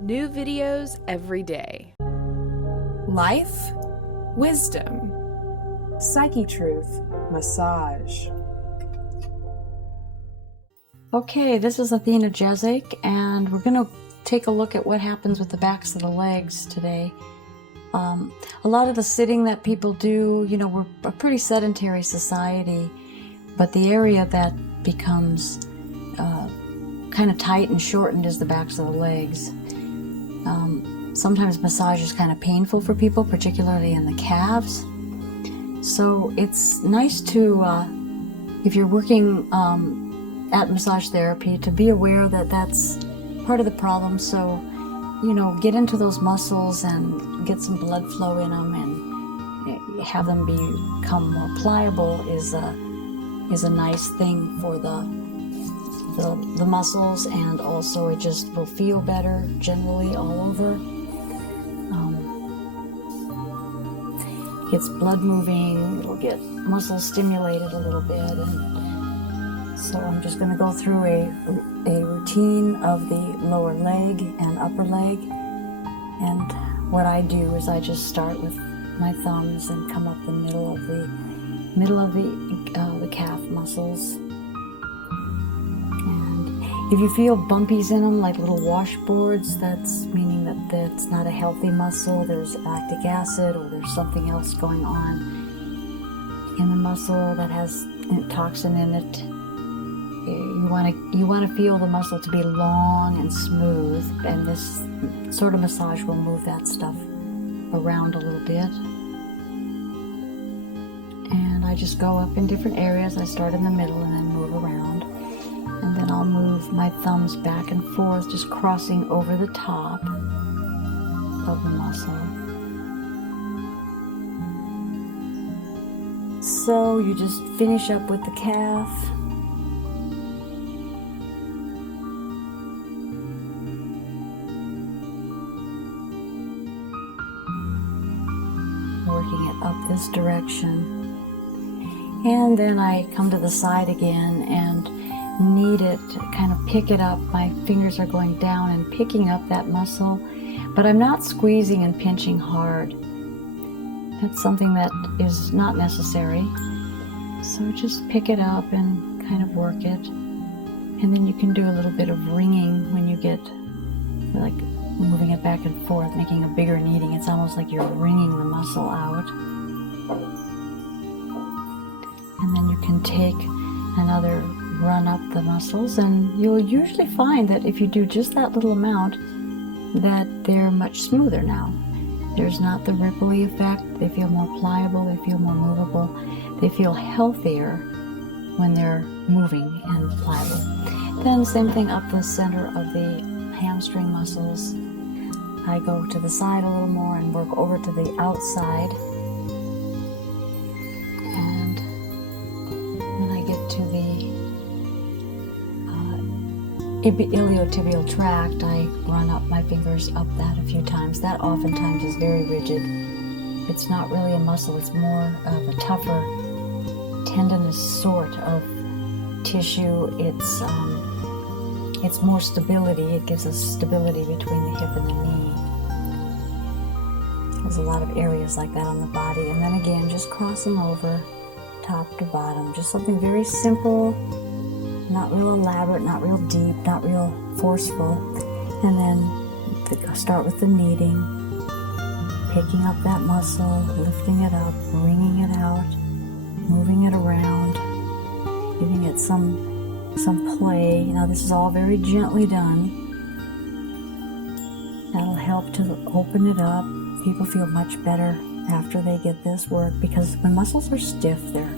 New videos every day. Life, wisdom, Psychetruth, massage. Okay, this is Athena Jezik, and we're going to take a look at what happens with the backs of the legs today. A lot of the sitting that people do, we're a pretty sedentary society, but the area that becomes kind of tight and shortened is the backs of the legs. Sometimes massage is kind of painful for people, particularly in the calves. So it's nice to, if you're working at massage therapy, to be aware that that's part of the problem. So, get into those muscles and get some blood flow in them and have them become more pliable is a nice thing for the muscles, and also it just will feel better generally all over. Gets blood moving, it'll get muscles stimulated a little bit, and so I'm just going to go through a routine of the lower leg and upper leg. And what I do is I just start with my thumbs and come up the middle of the calf muscles. And if you feel bumpies in them, like little washboards, that's meaning that that's not a healthy muscle. There's lactic acid, or there's something else going on in the muscle that has toxin in it. You want to feel the muscle to be long and smooth, and this sort of massage will move that stuff around a little bit. And I just go up in different areas. I start in the middle and then move around, and then I'll move my thumbs back and forth, just crossing over the top of the muscle. So you just finish up with the calf. Working it up this direction. And then I come to the side again and knead it, kind of pick it up. My fingers are going down and picking up that muscle, but I'm not squeezing and pinching hard. That's something that is not necessary. So just pick it up and kind of work it. And then you can do a little bit of wringing when you get, like, moving it back and forth, making a bigger kneading. It's almost like you're wringing the muscle out. And then you can take another run up the muscles, and you'll usually find that if you do just that little amount, that they're much smoother now. There's not the ripply effect. They feel more pliable, they feel more movable, they feel healthier when they're moving and pliable. Then same thing up the center of the hamstring muscles. I go to the side a little more and work over to the outside. And when I get to the iliotibial tract, I run up my fingers up that a few times. That oftentimes is very rigid. It's not really a muscle, it's more of a tougher, tendinous sort of tissue. It's more stability. It gives us stability between the hip and the knee. There's a lot of areas like that on the body. And then again, just crossing over top to bottom. Just something very simple, not real elaborate, not real deep, not real forceful. And then start with the kneading, picking up that muscle, lifting it up, wringing it out, moving it around, giving it some play. Now this is all very gently done. That'll help to open it up. People feel much better after they get this work, because when muscles are stiff, they're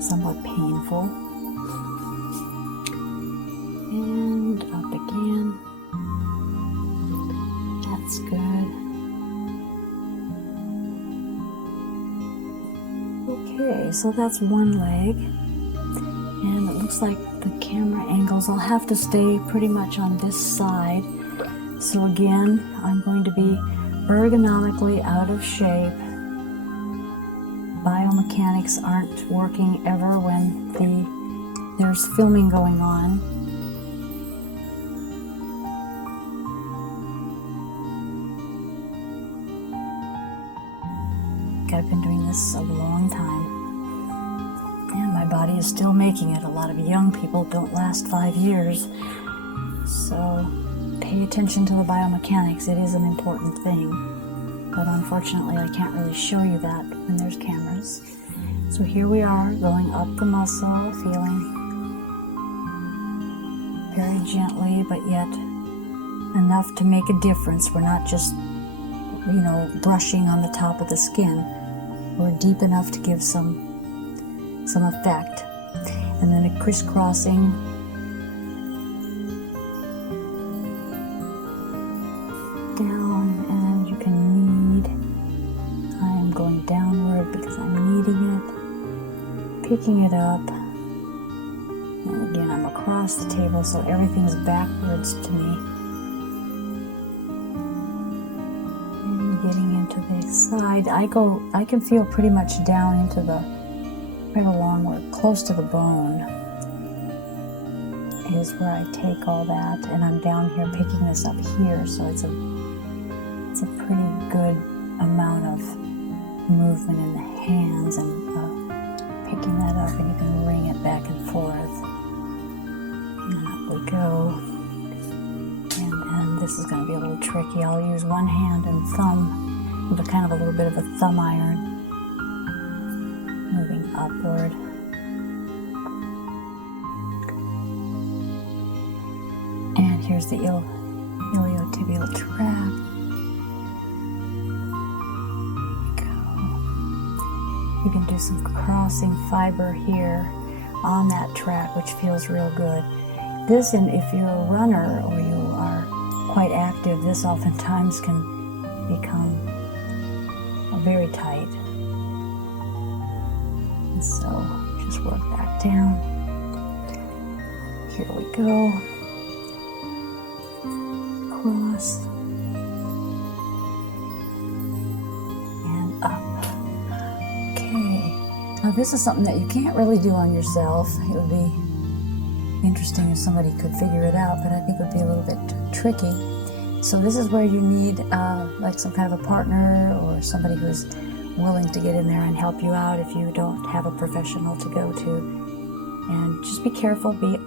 somewhat painful. And up again. That's good. Okay, so that's one leg. And it looks like the camera angles, I'll have to stay pretty much on this side. So again, I'm going to be ergonomically out of shape. Biomechanics aren't working ever when there's filming going on. like I've been doing this a long time. And my body is still making it. A lot of young people don't last 5 years. So pay attention to the biomechanics. It is an important thing. But unfortunately, I can't really show you that when there's cameras. So here we are, going up the muscle, feeling very gently, but yet enough to make a difference. We're not just, brushing on the top of the skin. We're deep enough to give some effect. And then a crisscrossing down, and you can knead. I'm going downward because I'm kneading it, picking it up. And again, I'm across the table, so everything's backwards to me. And getting into the side, I can feel pretty much down into right along where close to the bone is where I take all that, and I'm down here picking this up here, so it's a pretty good amount of movement in the hands and picking that up, and you can ring it back and forth. And up we go. And then this is going to be a little tricky. I'll use one hand and thumb with kind of a little bit of a thumb iron, moving upward. And here's the iliotibial tract. You can do some crossing fiber here on that track, which feels real good. This, and if you're a runner or you are quite active, this oftentimes can become very tight. And so just work back down. Here we go. Cross. And up. Now this is something that you can't really do on yourself. It would be interesting if somebody could figure it out, but I think it would be a little bit tricky. So this is where you need like some kind of a partner or somebody who's willing to get in there and help you out if you don't have a professional to go to. And just be careful, be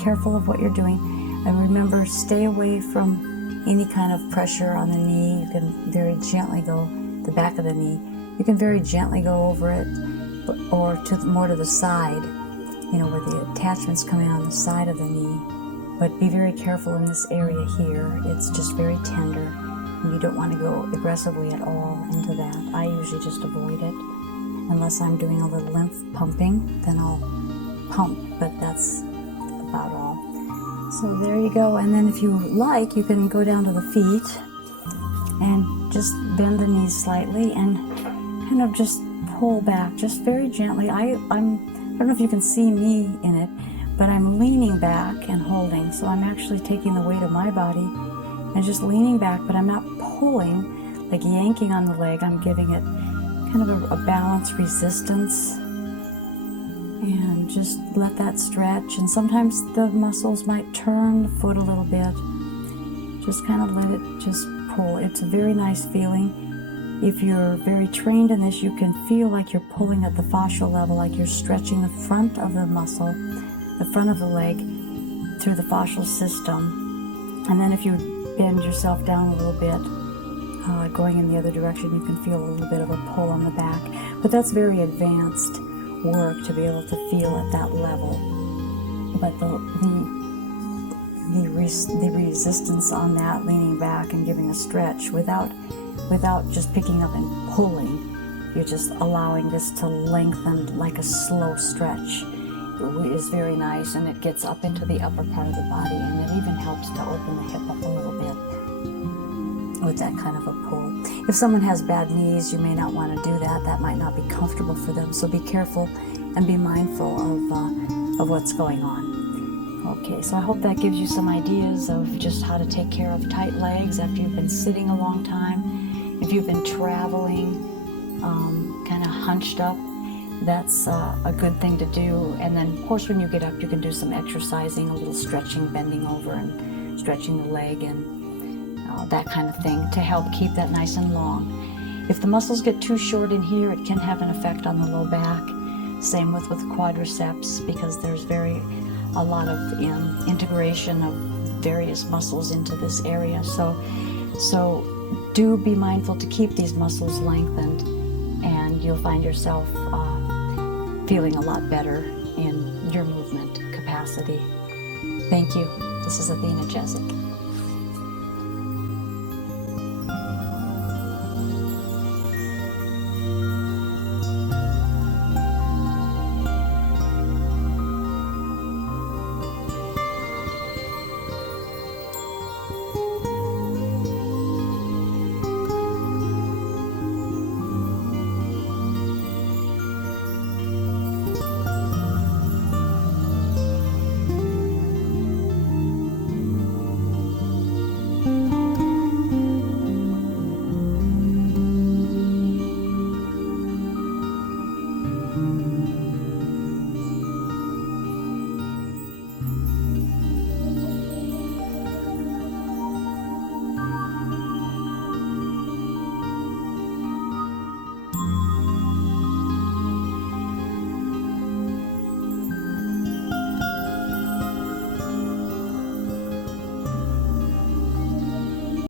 careful of what you're doing. And remember, stay away from any kind of pressure on the knee. You can very gently go the back of the knee. You can very gently go over it, or more to the side, where the attachments come in on the side of the knee. But be very careful in this area here. It's just very tender, and you don't want to go aggressively at all into that. I usually just avoid it. Unless I'm doing a little lymph pumping, then I'll pump, but that's about all. So there you go. And then if you like, you can go down to the feet and just bend the knees slightly and kind of just pull back, just very gently. I don't know if you can see me in it, but I'm leaning back and holding. So I'm actually taking the weight of my body and just leaning back, but I'm not pulling, like yanking on the leg. I'm giving it kind of a balanced resistance, and just let that stretch. And sometimes the muscles might turn the foot a little bit. Just kind of let it just pull. It's a very nice feeling. If you're very trained in this, you can feel like you're pulling at the fascial level, like you're stretching the front of the muscle, the front of the leg, through the fascial system. And then if you bend yourself down a little bit, going in the other direction, you can feel a little bit of a pull on the back. But that's very advanced work to be able to feel at that level. But the resistance on that, leaning back and giving a stretch without just picking up and pulling, you're just allowing this to lengthen like a slow stretch. It is very nice, and it gets up into the upper part of the body, and it even helps to open the hip up a little bit with that kind of a pull. If someone has bad knees, you may not want to do that. That might not be comfortable for them, so be careful and be mindful of what's going on. Okay, so I hope that gives you some ideas of just how to take care of tight legs after you've been sitting a long time. If you've been traveling, kind of hunched up, that's a good thing to do. And then, of course, when you get up, you can do some exercising, a little stretching, bending over and stretching the leg and that kind of thing to help keep that nice and long. If the muscles get too short in here, it can have an effect on the low back. Same with quadriceps, because there's a lot of integration of various muscles into this area. So do be mindful to keep these muscles lengthened, and you'll find yourself feeling a lot better in your movement capacity. Thank you. This is Athena Jezik.